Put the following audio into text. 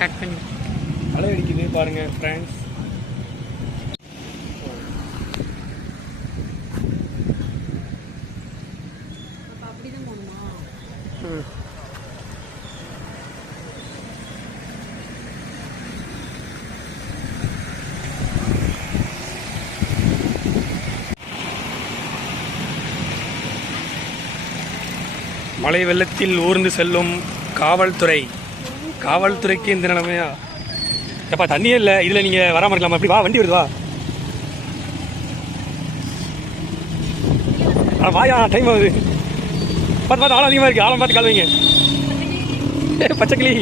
Cut பண்ணி அலை அடிக்குது பாருங்க ஃப்ரெண்ட்ஸ். அப்படிதான் போகணுமா? மழை வெள்ளத்தில் ஊர்ந்து செல்லும் காவல்துறை. காவல்துறைக்கு இந்த நிலைமையா? எப்பா தண்ணியே இல்லை, இதில் நீங்கள் வராமல் இருக்கலாமா? அப்படி வா, வண்டி வருது, வா. வாயா, டைம் ஆகுது. பார்த்து பார்த்து ஆழம் அதிகமாக இருக்குது, ஆழம் பார்த்து கால் வைங்க. பச்சைக்கிளி